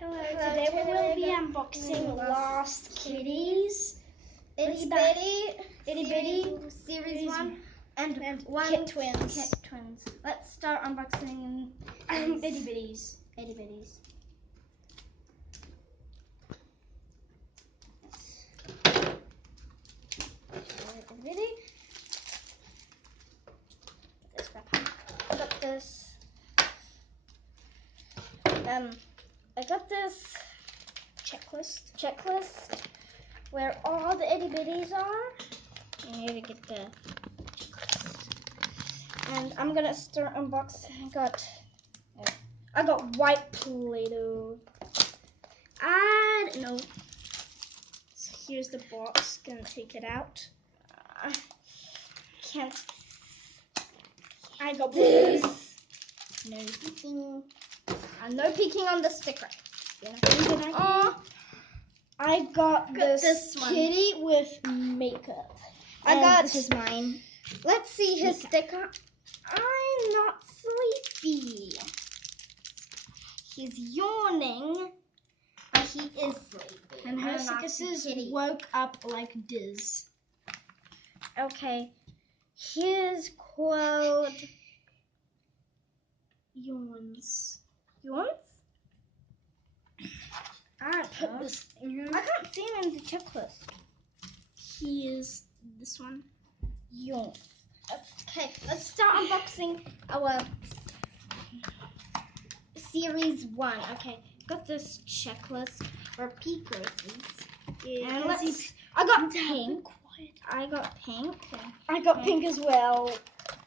Hello, today we will be unboxing Lost Kitties. Itty Bitty Series 1 and one Kit Twins. Kit Twins. Let's start unboxing Itty Bitties. Itty Bitties. Itty Bitty. This backpack. I got this. I got this checklist where all the itty bitties are. I need to get the checklist. And I'm gonna start unboxing. I got white Play-Doh. I don't know. So here's the box. Gonna take it out. Can't. I got This. blues. No peeking. No peeking on the sticker. I got this this one. kitty with makeup. This is mine. Let's see his sticker. I'm not sleepy. He's yawning, but he is sleepy. And her sticker says woke up like Diz. Okay. His quote. Yawns. Yawns? I Put this in here. I can't see him in the checklist. He is this one. Yawn. Okay, let's start unboxing our Series 1. Okay, got this checklist for peekers. Yeah, And I got pink. I got pink. I got pink as well.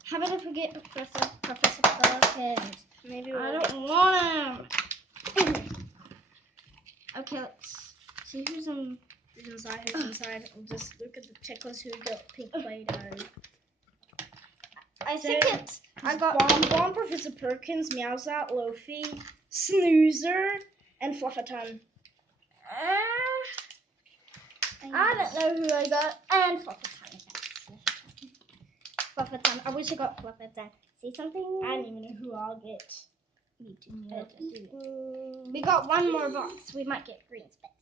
How about I forget Professor Perkins? Maybe I don't want him. Okay, let's see who's inside. I'll just look at the checklist who got pink Play-Doh. I think it's. I got Bomb, Professor Perkins, Meowsat, Lofi, Snoozer, and Flufferton. I don't know who I got. And Flufferton. Flufferton. I wish I got Flufferton. See something? I don't even know who I'll get. Me too. We got one more box. We might get green specks.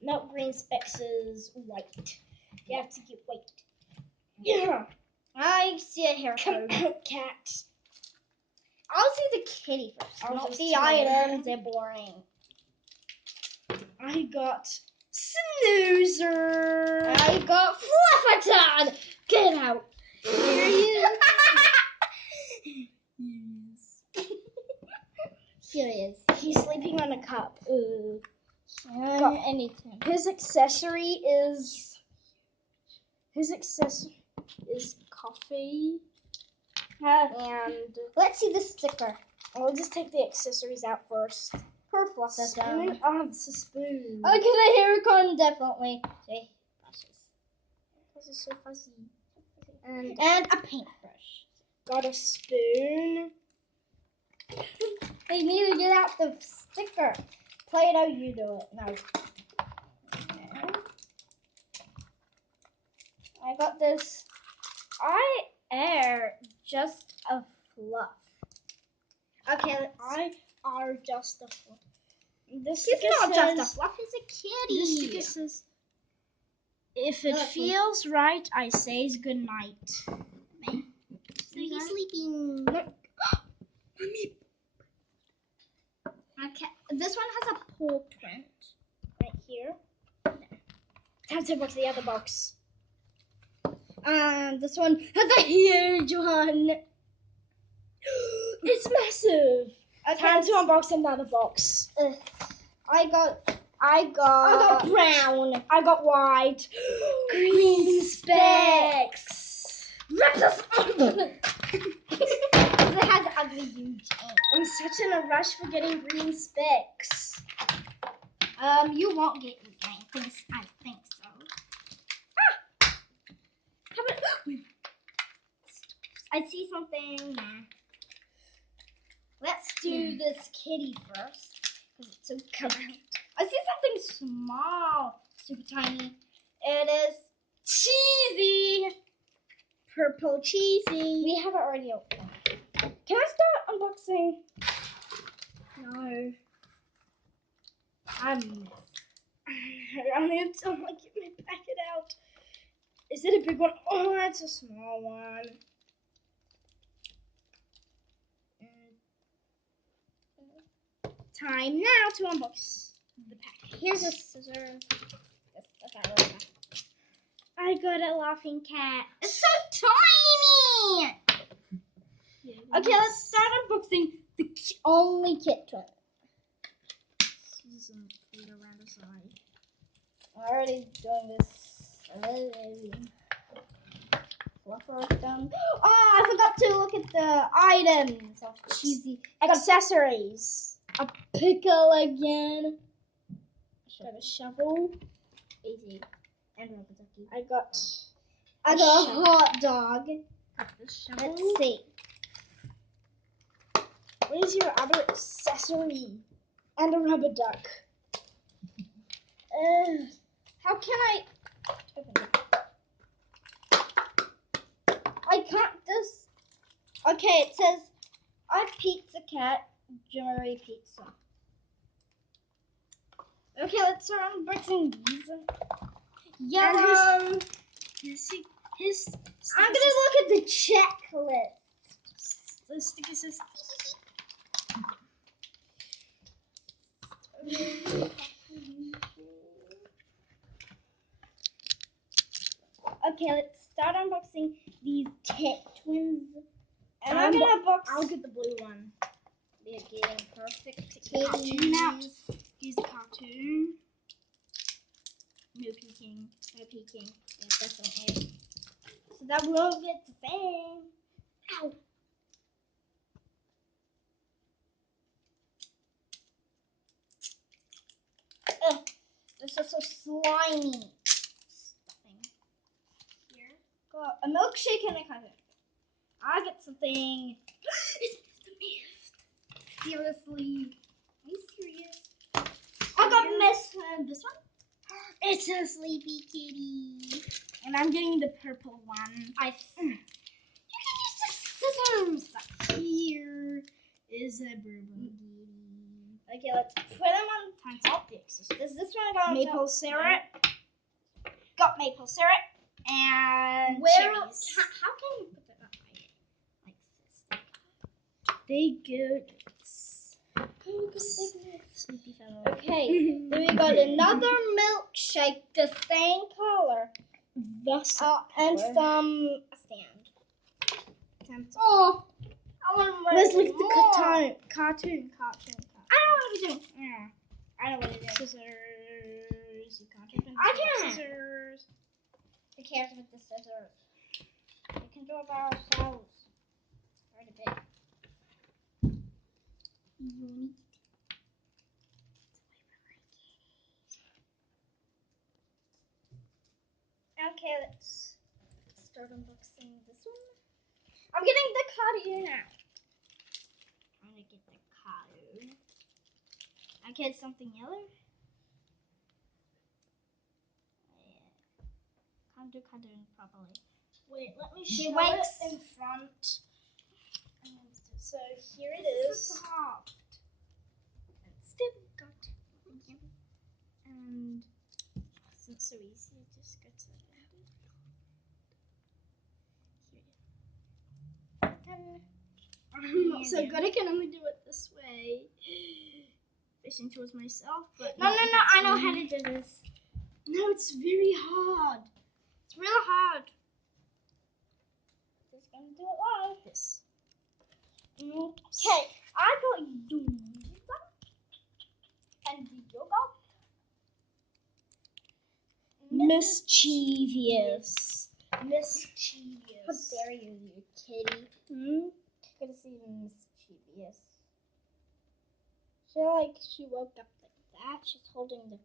No, green specks is white. You have to get white. Yeah. I see a hair code. Cat. I'll see the kitty first. Not the items. They're boring. I got Snoozer. I got Flufferton. Get out. Here he is. Yes. Here he is. He's sleeping on a cup. Got anything. His accessory is coffee. And let's see the sticker. I'll just take the accessories out first. Per Flufferton. Spoon? Oh, it's a spoon. I get a haircon, definitely. See, This is so fuzzy. And a paintbrush. Got a spoon. They need to get out the sticker. Play-Doh, you do it. No. I got this. I air just a fluff. Okay, I are just a fluff. He's not just a fluff, he's a kitty. This sticker says, if it feels right, I says good night. So he's sleeping. Mommy. Okay, this one has a paw print right here. Time to box the other box. And this one has a huge one. It's massive. Okay, time to unbox another box. I got brown. I got white. Green specks. Rip this open. It has ugly huge ink. I'm such in a rush for getting green specks. You won't get green. I think so. I see something. Nah. Let's do this kitty first, because it's so cute. I see something small, super tiny. It is cheesy. Purple cheesy. We have it already opened. Can I start unboxing? No. I missed. I don't have time to get my packet out. Is it a big one? Oh, it's a small one. Time now to unbox the pack. Here's a scissors. That's not really bad. I got a laughing cat. It's so tiny! Okay, let's start unboxing the only kit toy. Some food around the side. I'm already doing this. Fluffer done. Oh, I forgot to look at the items. Oh, cheesy. Accessories. A pickle again. Got a shovel. Easy. And rubber ducky. I got I got a hot dog. the shovel. Let's see. What is your other accessory? And a rubber duck. How can I open it? I can't just. Okay, it says I pizza cat, Jimmery pizza. Okay, let's start unboxing these. Yellow. His I'm gonna look at the checklist. the sticker says Okay, let's start unboxing these Tit Twins. And I'm gonna box. I'll get the blue one. They're getting perfect Cartoon out. kitties. Use the cartoon. No peeking. No peeking. Yeah, definitely. So that we won't get the same. Ow. Ugh, this is so slimy. Stuffing. Here. Got a milkshake and a cartoon. I get something. It's the gift. Seriously. Are you serious? I got Miss this one. It's a sleepy kitty. And I'm getting the purple one. You can use the scissors. Here is a bourbon kitty. Okay, let's put them on Time to get the accessories. Does this one go on Maple top? syrup. Got maple syrup. And Where? cherries. How can you put that up like this? They go. Oh, Sleepy fellow. okay, then we got another milkshake, the same color. Thus. And some stand. Oh. I want to Let's look at the cartoon. I don't want to be doing. Yeah. I know what it is. Scissors. You can't open I can. scissors. Who cares with the scissors? We can do it by ourselves. Quite a bit. Okay, let's start unboxing this one. I'm getting the cartoon now. I'm gonna get the cartoon. Okay, it's something yellow. Yeah. Can't do cartoon properly. Wait, let me She show wakes. it in front. So here it is. Soft. Still got. And it's not so easy. I just got to here. I'm not so good. I can only do it this way. Facing towards myself, but No. I know how to do this. No, it's very hard. It's really hard. Just gonna do it live. This. Okay, I got you. And you got Mischievous. How Mischievous. dare you, you kitty? Gonna see mischievous. She woke up like that. She's holding the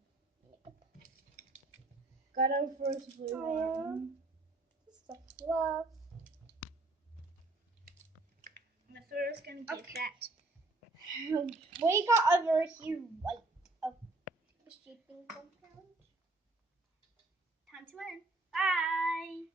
makeup. Got our first blue one. This is the fluff. And I thought I was gonna get that. We got over here white of the shaping compound. Time to end. Bye.